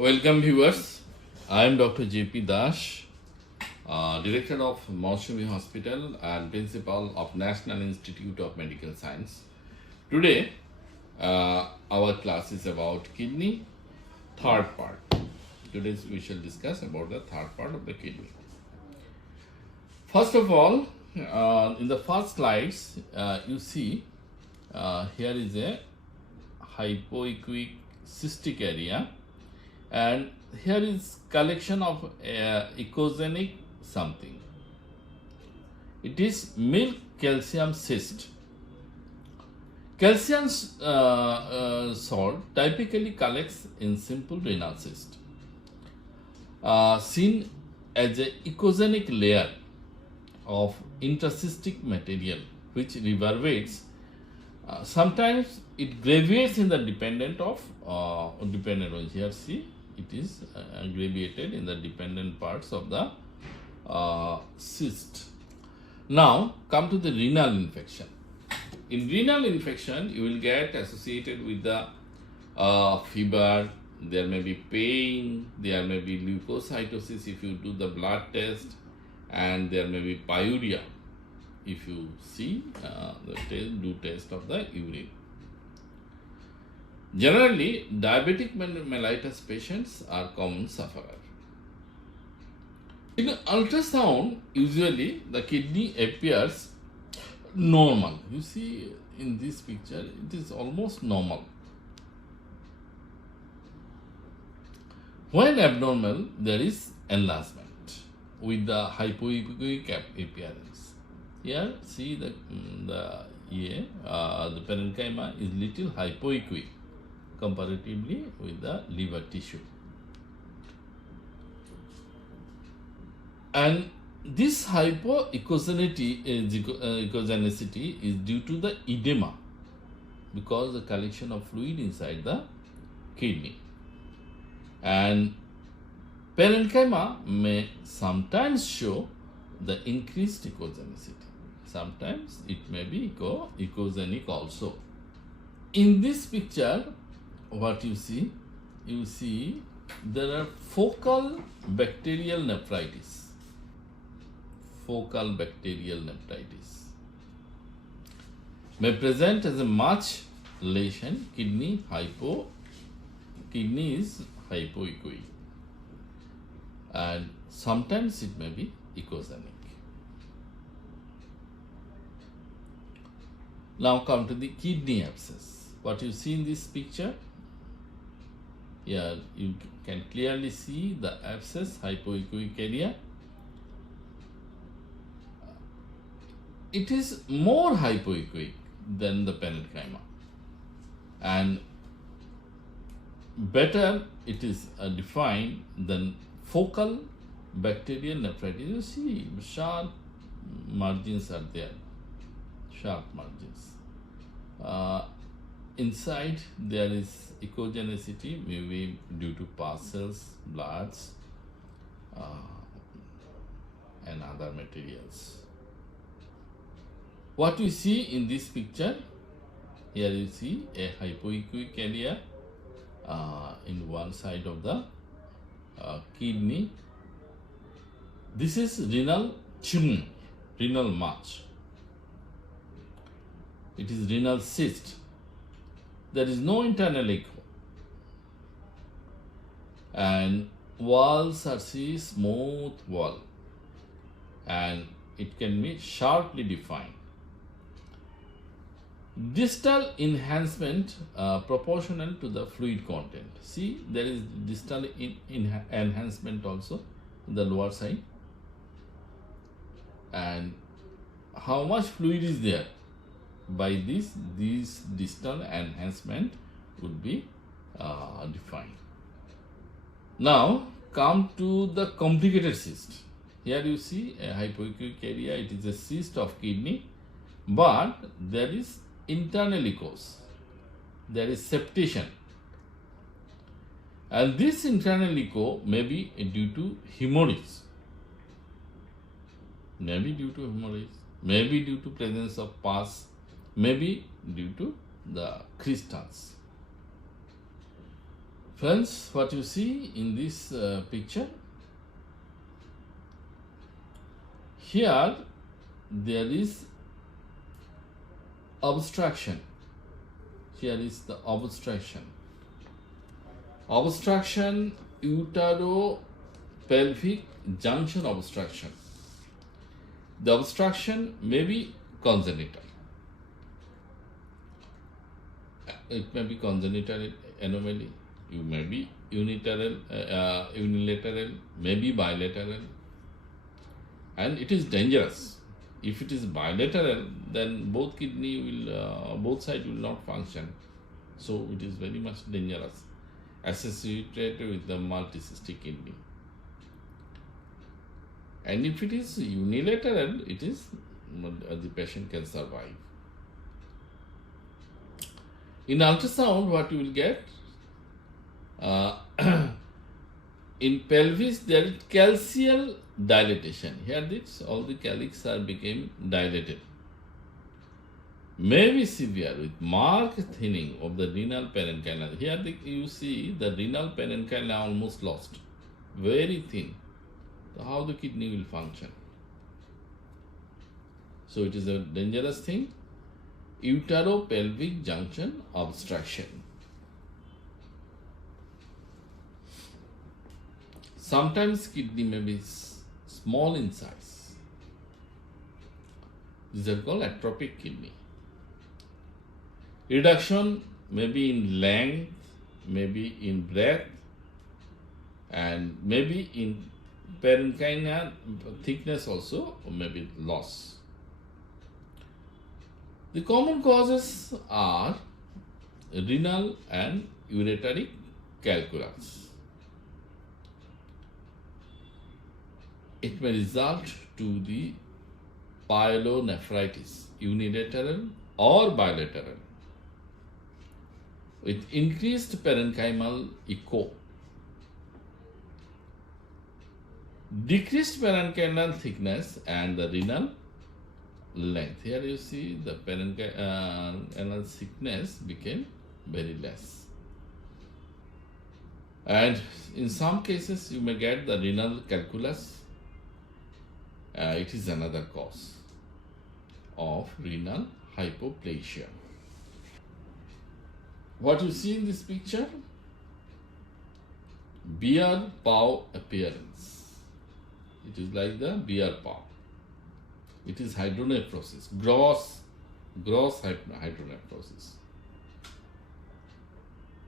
Welcome viewers. I am Dr. J.P. Dash, Director of Mausami Hospital and Principal of National Institute of Medical Science. Today, our class is about kidney, third part. Today we shall discuss about the third part of the kidney. First of all, in the first slides, you see here is a hypoechoic cystic area, and here is collection of echogenic something. It is milk calcium cyst. Calcium salt typically collects in simple renal cyst, seen as a echogenic layer of intracystic material which reverberates. Sometimes it graviates in the dependent ones. Here see, it is graviated in the dependent parts of the cyst. Now come to the renal infection. In renal infection, you will get associated with the fever. There may be pain, there may be leukocytosis if you do the blood test, and there may be pyuria if you see the test of the urine. Generally, diabetic mellitus patients are common sufferer. In ultrasound, usually the kidney appears normal. You see in this picture, it is almost normal. When abnormal, there is enlargement with the hypoechoic appearance. Here, see the parenchyma is little hypoechoic comparatively with the liver tissue. And this hypoechogenicity is due to the edema, because the collection of fluid inside the kidney. And parenchyma may sometimes show the increased echogenicity. Sometimes it may be echogenic also. In this picture, what you see there are focal bacterial nephritis. Focal bacterial nephritis may present as a much lesion. Kidney is hypoechoic, and sometimes it may be echogenic. Now come to the kidney abscess. What you see in this picture, here you can clearly see the abscess, hypoechoic area. It is more hypoechoic than the parenchyma, and better it is defined than focal bacterial nephritis. You see sharp margins are there, sharp margins. Inside there is echogenicity, maybe due to pus cells, bloods, and other materials. What we see in this picture, here you see a hypoechoic area in one side of the kidney. This is renal tumor, renal march. It is renal cyst. There is no internal echo, and walls are smooth wall, and it can be sharply defined. Distal enhancement proportional to the fluid content. See, there is distal enhancement also in the lower side, and how much fluid is there? By this distal enhancement would be defined. Now come to the complicated cyst. Here you see a hypoechoic area. It is a cyst of kidney, but there is internal echoes. There is septation, and this internal echo may be due to hemorrhage. Maybe due to presence of pus, maybe due to the crystals. Friends, what you see in this picture, here there is obstruction. Here is the obstruction. Obstruction, utero-pelvic junction obstruction. The obstruction may be congenital. It may be congenital anomaly. You may be unilateral, maybe bilateral, and it is dangerous. If it is bilateral, then both sides will not function. So it is very much dangerous, associated with the multicystic kidney. And if it is unilateral, it is the patient can survive. In ultrasound, what you will get? In pelvis, there is calcial dilatation. Here, all the calyx are became dilated. May be severe with marked thinning of the renal parenchyma. Here, you see the renal parenchyma almost lost, very thin. So how the kidney will function? So it is a dangerous thing. Utero-pelvic junction obstruction. Sometimes kidney may be small in size. These are called atrophic kidney. Reduction may be in length, maybe in breadth, and maybe in parenchyma thickness also, or maybe loss. The common causes are renal and ureteric calculus. It may result to the pyelonephritis, unilateral or bilateral, with increased parenchymal echo. Decreased parenchymal thickness and the renal length. Here you see the parenchymal thickness became very less. And in some cases you may get the renal calculus. It is another cause of renal hypoplasia. What you see in this picture? Beer paw appearance. It is like the beer paw. It is hydronephrosis, gross hydronephrosis.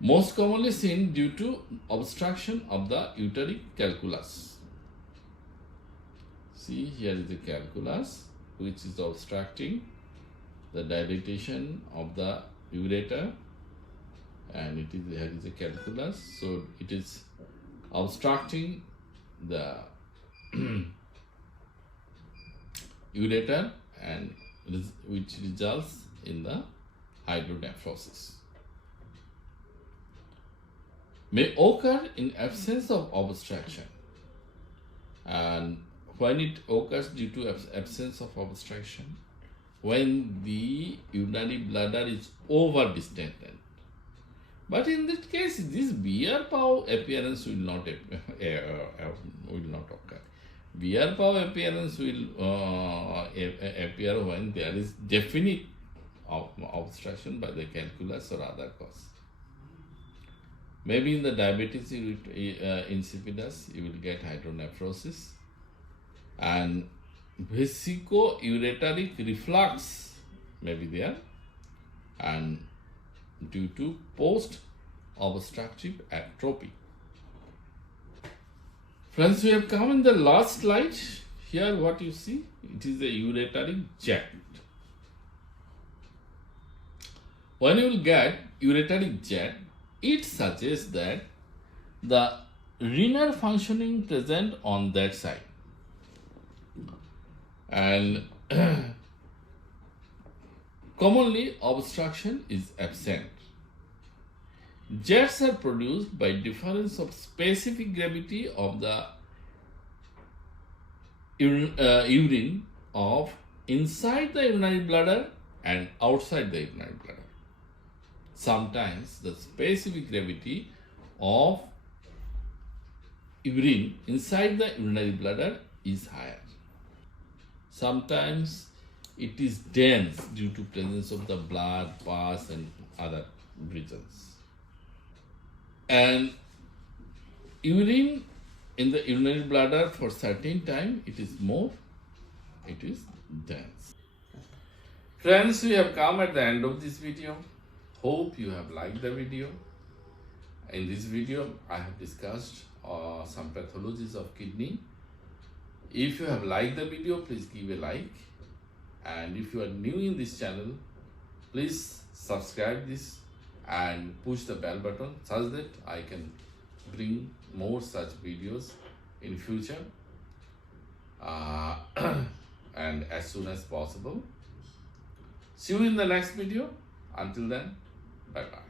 Most commonly seen due to obstruction of the uteric calculus. See, here is the calculus which is obstructing the dilatation of the ureter, and it is here is the calculus, so it is obstructing the ureter, and which results in the hydronephrosis. May occur in absence of obstruction, and when it occurs due to absence of obstruction, when the urinary bladder is over distended. But in this case, this beer paw appearance will not occur. Beer paw appearance will appear when there is definite obstruction by the calculus or other cause. Maybe in the diabetes insipidus, you will get hydronephrosis, and vesico-ureteric reflux may be there, and due to post-obstructive atrophy. Friends, we have come in the last slide. Here what you see, it is a ureteric jet. When you will get ureteric jet, it suggests that the renal functioning present on that side, and commonly obstruction is absent. Jets are produced by difference of specific gravity of the urine of inside the urinary bladder and outside the urinary bladder. Sometimes the specific gravity of urine inside the urinary bladder is higher. Sometimes it is dense due to presence of the blood, pus and other reasons. And urine in the urinary bladder for certain time it is dense. Friends, we have come at the end of this video. Hope you have liked the video. In this video, I have discussed some pathologies of kidney. If you have liked the video, please give a like. And if you are new in this channel, please subscribe this and push the bell button such that I can bring more such videos in future and as soon as possible. See you in the next video. Until then, bye bye.